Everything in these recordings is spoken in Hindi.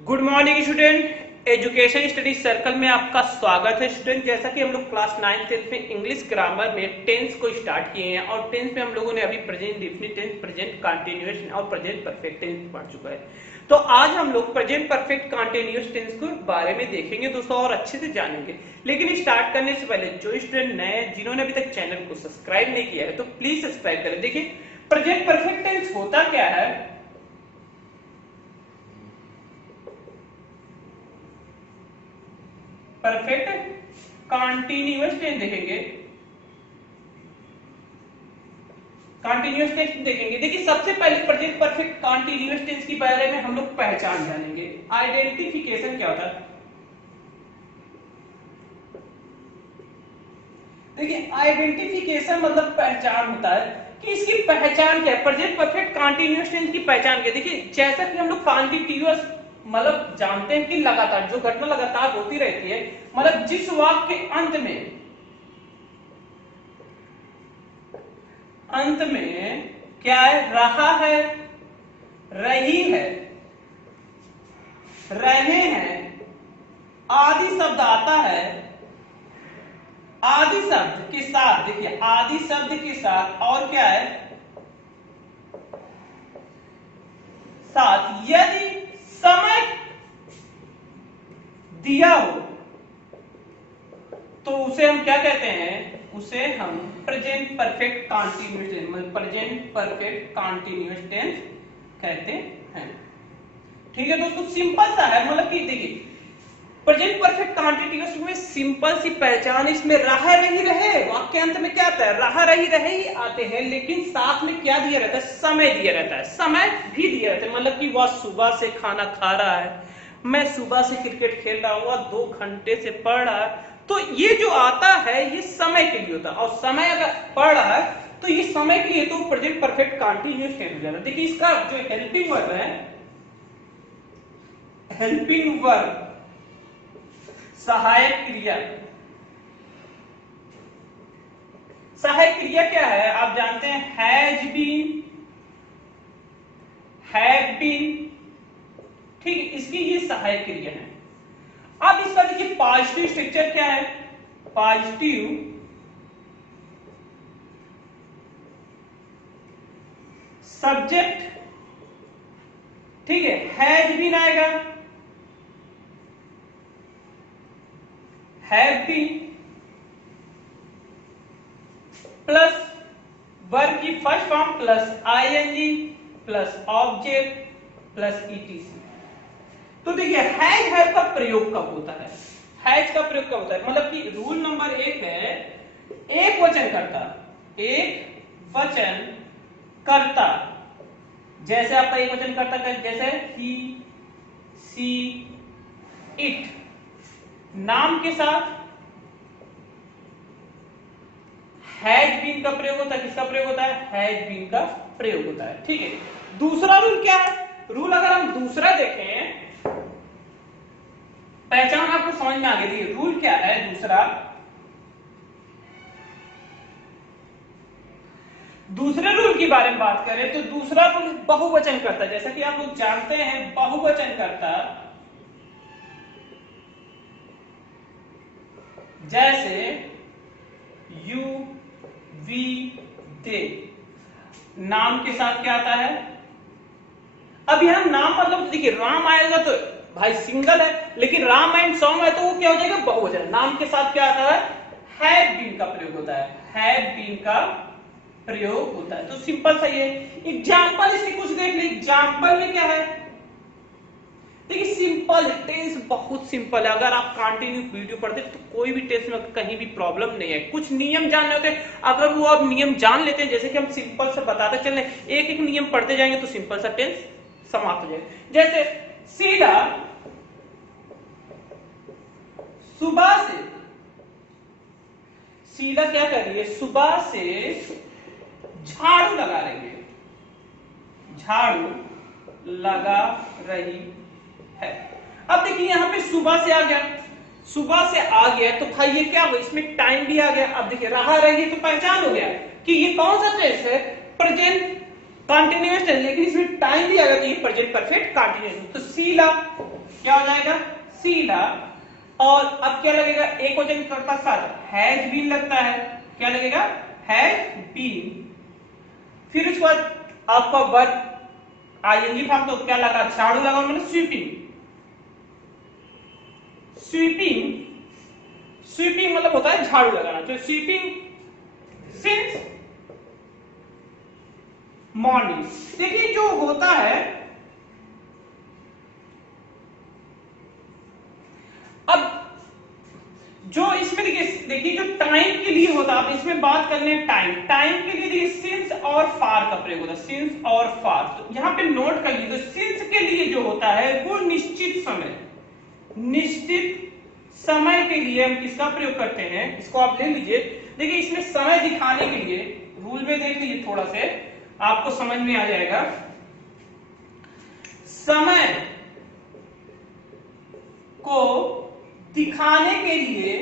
Good morning student. Education study circle में आपका स्वागत है स्टूडेंट। जैसा कि हम लोग क्लास 9 10th में इंग्लिश ग्रामर में टेंस को स्टार्ट किए हैं और टेंस में हम लोगों ने अभी present indefinite tense, present continuous और प्रेजेंट परफेक्ट टेंस पढ़ चुका है। तो आज हम लोग प्रेजेंट परफेक्ट कंटीन्यूअस टेंस के बारे में देखेंगे दोस्तों और अच्छे से जानेंगे। लेकिन स्टार्ट करने से पहले जो स्टूडेंट नए हैं, जिन्होंने अभी तक चैनल को सब्सक्राइब नहीं किया है तो प्लीज सब्सक्राइब करें। देखिए प्रेजेंट परफेक्ट टेंस होता क्या है। परफेक्ट कंटीन्यूअस टेंस देखेंगे, कंटीन्यूअस टेंस देखेंगे। देखिए सबसे पहले प्रेजेंट परफेक्ट कंटीन्यूअस टेंस के बारे में हम लोग पहचान जानेंगे। आइडेंटिफिकेशन क्या होता है। देखिए आइडेंटिफिकेशन मतलब पहचान होता है कि इसकी पहचान क्या है। प्रेजेंट परफेक्ट कंटीन्यूअस टेंस की पहचान क्या है। देखिए जैसा कि हम लोग कंटीन्यूअस मतलब जानते हैं कि लगातार जो घटना लगातार होती रहती है, मतलब जिस वाक्य के अंत में क्या है, रहा है, रही है, रहे हैं आदि शब्द आता है। आदि शब्द के साथ, देखिए आदि शब्द के साथ और क्या है, साथ यदि समय दिया हो तो उसे हम क्या कहते हैं, उसे हम प्रेजेंट परफेक्ट कंटीन्यूअस टेंस मतलब प्रेजेंट परफेक्ट कंटीन्यूअस टेंस कहते हैं। ठीक है दोस्तों, सिंपल सा है। मतलब कि देखिए प्रेजेंट परफेक्ट कंटीन्यूअस में सिंपल सी पहचान, इसमें रहा रही रहे वाक्य अंत में क्या आता है, रहा रही रहे ही आते हैं, लेकिन साथ में क्या दिया रहता है, समय दिया रहता है। समय भी दिया रहता है, मतलब कि वह सुबह से खाना खा रहा है, मैं सुबह से क्रिकेट खेल रहा हूँ, वह 2 घंटे से पढ़ रहा है। तो ये जो आता है ये समय के लिए होता है, और समय अगर पढ़ रहा है तो ये समय के लिए तो प्रेजेंट परफेक्ट कंटीन्यूअस टेंस हो जाता है। देखिए इसका जो हेल्पिंग वर्ब है, हेल्पिंग वर्ब सहायक क्रिया, सहायक क्रिया क्या है आप जानते हैं, हैज बीन, हैव बीन। ठीक है, इसकी ये सहायक क्रिया है। अब इसका देखिए पॉजिटिव स्ट्रक्चर क्या है, पॉजिटिव सब्जेक्ट, ठीक है, हैज बीन आएगा, हैव बीन प्लस वर्ब की first form plus ING plus object plus etc. तो देखिए हैज का प्रयोग कब होता है, हैज का प्रयोग कब होता है, मतलब कि रूल नंबर 1 है एक वचन करता, एक वचन करता। जैसे आपका एक वचन करता जैसे ही, सी, इट, नाम के साथ हैज बीन का प्रयोग होता है। किसका प्रयोग होता है, हैज बीन का प्रयोग होता है। ठीक है, दूसरा रूल क्या है, रूल अगर हम दूसरा देखें, पहचान आपको समझ में आ गई। रूल क्या है दूसरा, दूसरे रूल के बारे में बात करें तो दूसरा रूल बहुवचन करता, जैसा कि आप लोग जानते हैं बहुवचन करता, जैसे यू, वी, दे, नाम के साथ क्या आता है। अब यहां नाम मतलब देखिए राम आएगा तो भाई सिंगल है, लेकिन राम एंड सॉन्ग है तो वो क्या हो जाएगा, बहुवचन। नाम के साथ क्या आता है, हैव बीन का प्रयोग होता है, हैव बीन का प्रयोग होता है। तो सिंपल सा ये एग्जांपल इसके कुछ देख लीजिए। एग्जांपल में क्या है, देखिए सिंपल टेंस बहुत सिंपल है। अगर आप कंटिन्यू वीडियो पढ़ते तो कोई भी टेंस में कहीं भी प्रॉब्लम नहीं है। कुछ नियम जानने होते हैं, अगर वो आप नियम जान लेते हैं, जैसे कि हम सिंपल से बताते चले, एक एक नियम पढ़ते जाएंगे तो सिंपल सा टेंस समाप्त हो जाएगा। जैसे सीधा सुबह से, सीधा क्या कर रही है, सुबह से झाड़ू लगा रही है, झाड़ू लगा रही है। अब देखिए यहां पे सुबह से आ गया, सुबह से आ गया तो भाई ये क्या हुआ, इसमें टाइम भी आ गया। अब देखिए रहा रही तो पहचान हो गया कि ये कौन सा टेंस है, प्रेजेंट कंटीन्यूअस टेंस, लेकिन इसमें टाइम भी आएगा तो ये प्रेजेंट परफेक्ट कंटीन्यूअस। तो सीला क्या हो जाएगा सीला। और अब क्या लगेगा, एक वचन कर्ता साथ हैज बीन लगता है, क्या लगेगा हैज बीन। फिर उसके बाद आपका वर्ब आईएनजी फॉर्म, तो क्या लगा झाड़ू लगा मतलब स्वीपिंग। स्वीपिंग स्वीपिंग मतलब होता है झाड़ू लगाना, तो स्वीपिंग सिंस मॉर्निंग। देखिए जो होता है, अब जो इसमें देखिए जो टाइम के लिए होता है, अब इसमें बात करने टाइम के लिए देखिए सिंस और फार का प्रयोग होता है, सिंस और फार। तो यहां पे नोट कर लीजिए, तो सिंस के लिए जो होता है वो निश्चित समय के लिए हम किसका प्रयोग करते हैं, इसको आप ले लीजिए। देखिए इसमें समय दिखाने के लिए रूल में देख लीजिए, थोड़ा से आपको समझ में आ जाएगा। समय को दिखाने के लिए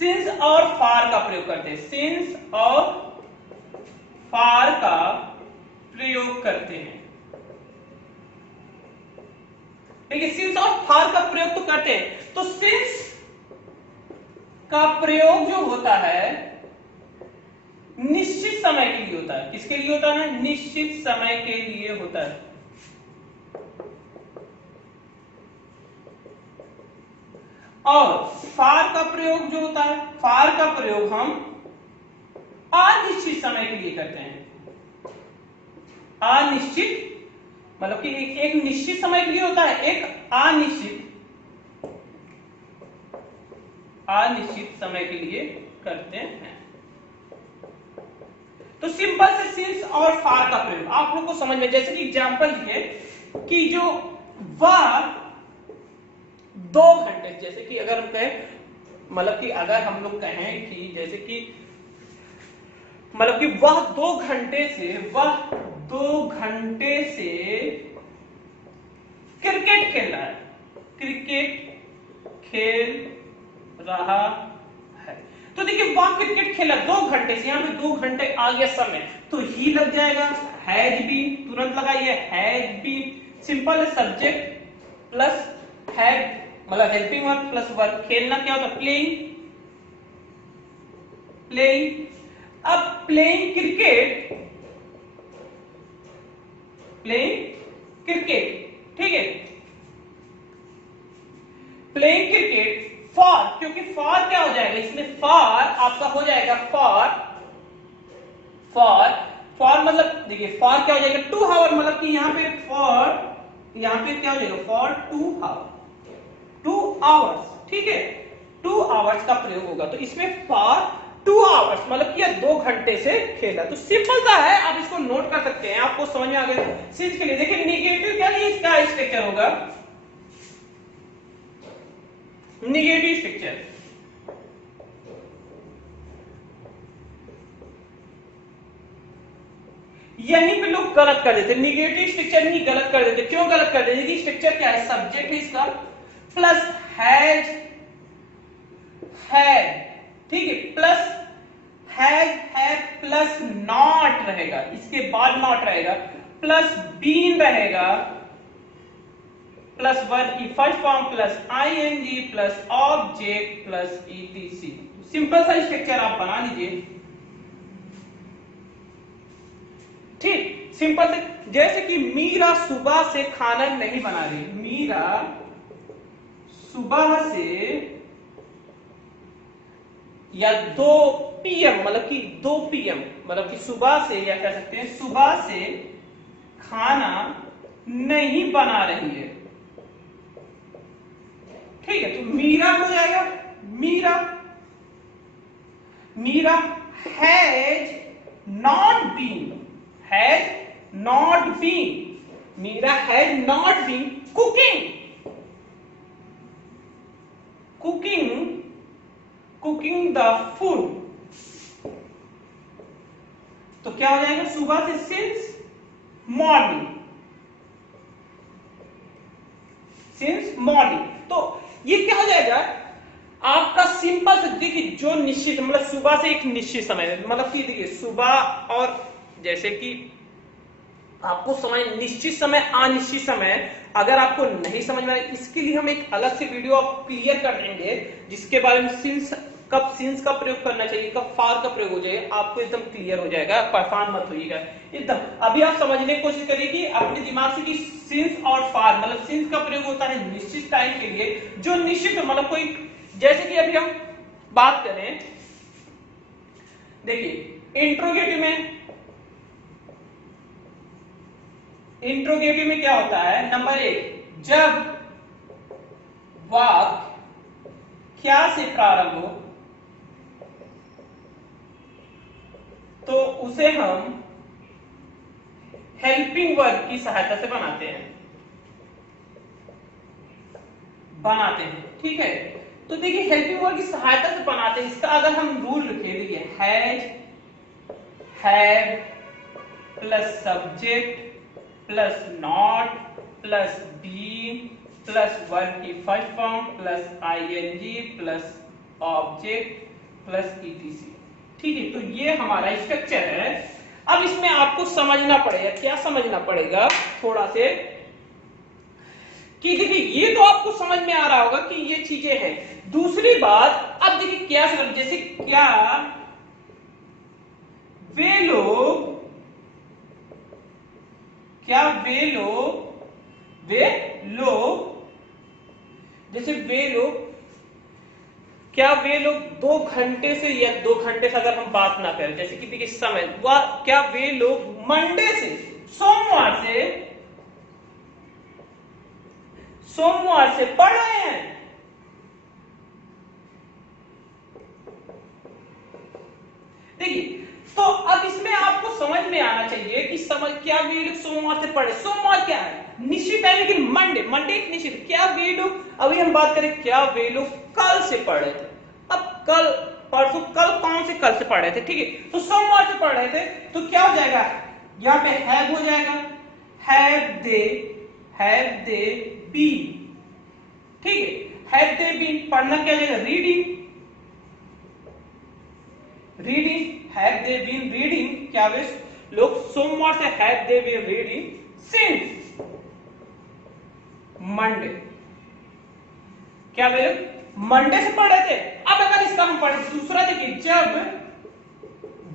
सिंस और फार का प्रयोग करते हैं, सिंस और फार का प्रयोग करते हैं। देखिए सिंस और फार का प्रयोग तो करते हैं, तो सिंस का प्रयोग जो होता है निश्चित समय के लिए होता है। किसके लिए होता है, निश्चित समय के लिए होता है। और फार का प्रयोग जो होता है, फार का प्रयोग हम अनिश्चित समय के लिए करते हैं। अनिश्चित मतलब कि एक निश्चित समय के लिए होता है, एक अनिश्चित समय के लिए करते हैं। तो सिंपल से सिंस और फार का प्रयोग आप लोग को समझ में, जैसे कि एग्जांपल है कि जो वह 2 घंटे, जैसे कि अगर हम कहें, मतलब कि अगर हम लोग कहें कि जैसे कि मतलब कि वह 2 घंटे से क्रिकेट खेल रहा है, क्रिकेट खेल रहा है। तो देखिए वह क्रिकेट खेला 2 घंटे से, यहां पे 2 घंटे आ गया समय, तो ही लग जाएगा, हैज बीन तुरंत लगाइए, हैज बीन सिंपल है, सब्जेक्ट प्लस हैड मतलब हेल्पिंग वर्ब प्लस वर्ब। खेलना क्या होता है, प्लेइंग। अब प्लेइंग क्रिकेट, ठीक है, प्लेइंग क्रिकेट फॉर, क्योंकि फॉर क्या हो जाएगा इसमें, फॉर आपका हो जाएगा फॉर मतलब देखिए फॉर क्या हो जाएगा 2 आवर, मतलब कि यहां पे यहां पे क्या हो जाएगा फॉर 2 आवर्स, ठीक है, 2 आवर्स का प्रयोग होगा। तो इसमें फॉर 2 आवर्स मतलब कि 2 घंटे से खेला। तो सिंपल सा है, आप इसको नोट कर सकते हैं, आपको समझ में आ गया। सिंस के लिए देखिए निगेटिव क्या है, इसका स्ट्रक्चर होगा निगेटिव स्ट्रक्चर। यहीं पे लोग गलत कर देते, निगेटिव स्ट्रक्चर ही गलत कर देते। क्यों गलत कर देते, कि स्ट्रक्चर क्या है, सब्जेक्ट है इसका प्लस हैज हैड, ठीक है, plus has had plus not रहेगा, इसके बाद नॉट रहेगा, प्लस बीन रहेगा, प्लस वर्ब की first form plus ING plus object plus etc. Simple सा स्ट्रक्चर आप बना लीजिए, ठीक, सिंपल से। जैसे कि मीरा सुबह से खाना नहीं बना रही, मीरा सुबह से या 2 PM मतलब कि 2 PM मतलब कि सुबह से, या कह सकते हैं सुबह से खाना नहीं बना रही है, ठीक है। तो मीरा हो जाएगा Meera has not been, Meera has not been cooking the food. तो क्या हो जाएगा, सुबह से सिंस मॉर्निंग। तो ये क्या हो जाएगा आपका सिंपल से, देखिए जो निश्चित मतलब सुबह से एक निश्चित समय, मतलब कि देखिए सुबह, और जैसे कि आपको समझ, निश्चित समय अनिश्चित समय, अगर आपको नहीं समझ में आए इसके लिए हम एक अलग से वीडियो आप क्लियर कर देंगे, जिसके बारे में सिंस का प्रयोग करना चाहिए, कब फार का प्रयोग हो जाएगा, आपको एकदम क्लियर हो जाएगा, परेशान मत होइएगा एकदम। अभी आप समझने की कोशिश करिए कि अपने दिमाग से कि सिंस और फार, मतलब सिंस का प्रयोग होता है निश्चित टाइम के लिए, जो निश्चित मतलब कोई, जैसे कि अभी हम बात करें, देखिए इंट्रोगेटिव में क्या होता है, नंबर 1, जब वाक्य क्या से प्रारंभ हो तो उसे हम हेल्पिंग वर्ब की सहायता से बनाते हैं, ठीक है। तो देखिए हेल्पिंग वर्ब की सहायता से बनाते हैं, इसका अगर हम रूल लिखे, देखिए has, have plus subject plus not plus been plus verb की first form plus ING plus object plus ETC, ठीक है। तो ये हमारा स्ट्रक्चर है। अब इसमें आपको समझना पड़ेगा, क्या समझना पड़ेगा थोड़ा से, कि देखिए ये तो आपको समझ में आ रहा होगा कि ये चीजें हैं। दूसरी बात, अब देखिए क्या, जैसे क्या वे लोग, क्या वे लोग, जैसे वे लोग, क्या वे लोग 2 घंटे से, या 2 घंटे से अगर हम बात ना करें, जैसे कि देखिए समय, क्या वे लोग मंडे से, सोमवार से पढ़ रहे हैं, देखिए। तो अब इसमें आपको समझ में आना चाहिए कि क्या वे लोग सोमवार से पढ़े, सोमवार क्या है, निश्चित है, लेकिन मंडे एक निश्चित, क्या वे लोग, अभी हम बात करें क्या वे लोग कल से पढ़ रहे थे, अब कल परसों, कल कौन से कल से पढ़ रहे थे, ठीक है। तो सोमवार से पढ़ रहे थे, तो क्या हो जाएगा, यहां पे हैव हो जाएगा, हैव दे बीन, ठीक है। हैव दे बीन पढ़ना क्या हो जाएगा, हैव दे बीन रीडिंग, क्या वे लोग सोमवार से have they been reading since Monday, क्या वे लोग मंडे से पढ़ रहे थे। अब अगर इसका हम पढ़े दूसरा, देखिए जब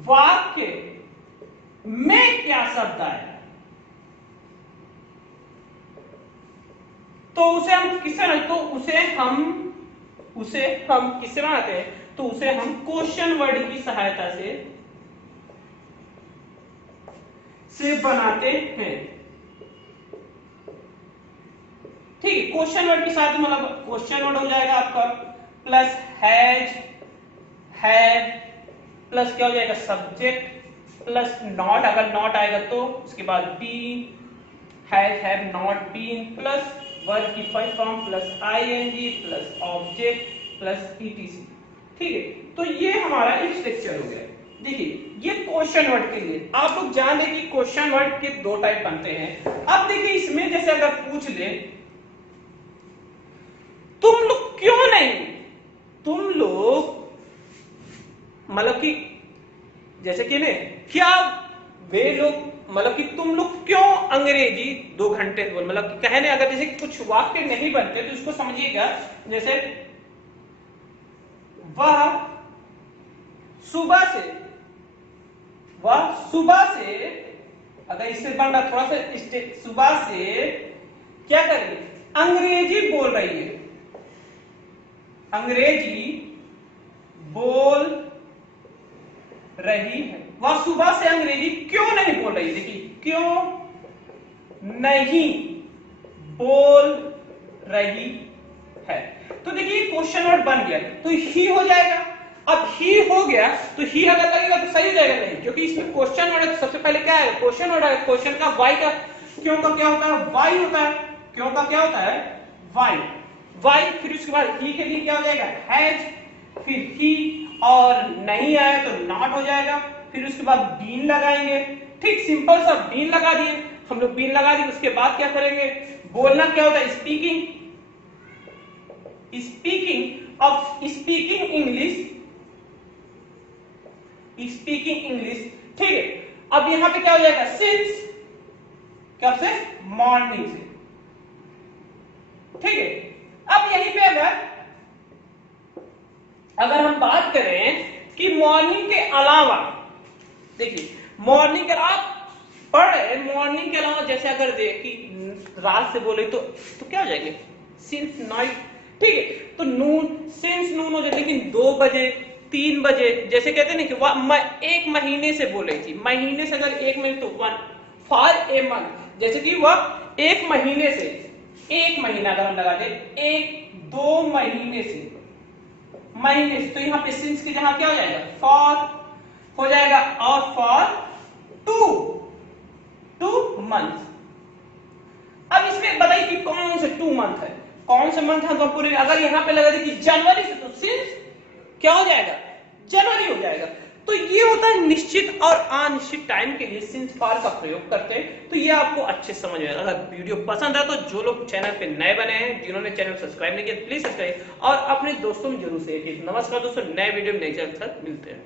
वाक्य में क्या शब्द आए तो उसे हम किससे, तो उसे हम किससे बनाते हैं, तो उसे हम क्वेश्चन वर्ड की सहायता से बनाते हैं, ठीक है। क्वेश्चन वर्ड के साथ मतलब क्वेश्चन वर्ड हो जाएगा आपका प्लस हैज, हैव प्लस क्या हो जाएगा सब्जेक्ट प्लस नॉट, अगर नॉट आएगा तो उसके बाद been, has have not been plus verb की first form plus ING plus object plus ETC, ठीक है। तो ये हमारा एक स्ट्रक्चर हो गया। देखिए ये क्वेश्चन वर्ड के लिए आप लोग जान लें कि क्वेश्चन वर्ड के 2 टाइप बनते हैं। अब देखिए इसमें जैसे अगर पूछ ले तुम लोग क्यों नहीं, तुम लोग मतलब कि जैसे कि ने क्या वे लोग, मतलब कि तुम लोग क्यों अंग्रेजी 2 घंटे बोल, मतलब कि कहने अगर जैसे कुछ वाक्य नहीं बनते तो इसको समझिएगा, जैसे वह सुबह से अगर इससे बन रहा थोड़ा सा, सुबह से क्या कर रही है, अंग्रेजी बोल रही है, अंग्रेजी बोल रही है। वह सुबह से अंग्रेजी क्यों नहीं बोल रही, देखिए क्यों नहीं बोल रही है। तो देखिए क्वेश्चन वर्ड बन गया, तो ही हो जाएगा। अब ही हो गया तो ही अगर लगेगा तो सही हो जाएगा, नहीं, क्योंकि इसमें क्वेश्चन वर्ड सबसे पहले क्या है, क्वेश्चन वर्ड है, क्वेश्चन का वाई का, क्यों का क्या होता है, वाई होता है, क्यों का क्या होता है, वाई, फिर उसके बाद ही के लिए क्या हो जाएगा, हैज, फिर ही, और नहीं आया तो नॉट हो जाएगा, फिर उसके बाद बीन लगाएंगे, ठीक, सिंपल सा बीन लगा दिए हम लोग, बीन लगा दिए, उसके बाद क्या करेंगे, बोलना क्या होता है, स्पीकिंग इंग्लिश, ठीक है। अब यहां पे क्या हो जाएगा, कब से? मॉर्निंग से। ठीक है, अब यहीं पे अगर हम बात करें कि मॉर्निंग के अलावा, देखिए मॉर्निंग के आप पढ़ रहे, मॉर्निंग के अलावा जैसे अगर देखिए रात से बोले तो क्या हो जाएंगे? Since night. ठीक है, तो नून, सिंस नून हो जाए, लेकिन 2 बजे 3 बजे, जैसे कहते हैं ना कि एक महीने से बोले थी, महीने से अगर 1 महीने तो 1 फॉर ए मंथ, जैसे कि वह 1 महीने से, 1 महीना अगर हम लगा दे, 1-2 महीने से, महीने से, तो यहाँ पे सिंस की जगह क्या हो जाएगा? फॉर हो जाएगा, और फॉर 2 मंथ। अब इसमें बताइए कि कौन से 2 मंथ है, कौन से मंथ है? तो पूरे अगर यहाँ पे लगा दे कि जनवरी से, तो सिंस क्या हो जाएगा? जनवरी हो जाएगा। तो ये होता है निश्चित और अनिश्चित टाइम के लिए सिंस फॉर का प्रयोग करते हैं। तो ये आपको अच्छे समझ में। अगर वीडियो पसंद है तो जो लोग चैनल पे नए बने हैं, जिन्होंने चैनल सब्सक्राइब नहीं किया, प्लीज सब्सक्राइब और अपने दोस्तों में जरूर शेयर कीजिए। नमस्कार दोस्तों, नए वीडियो में नए चैनल के साथ मिलते हैं।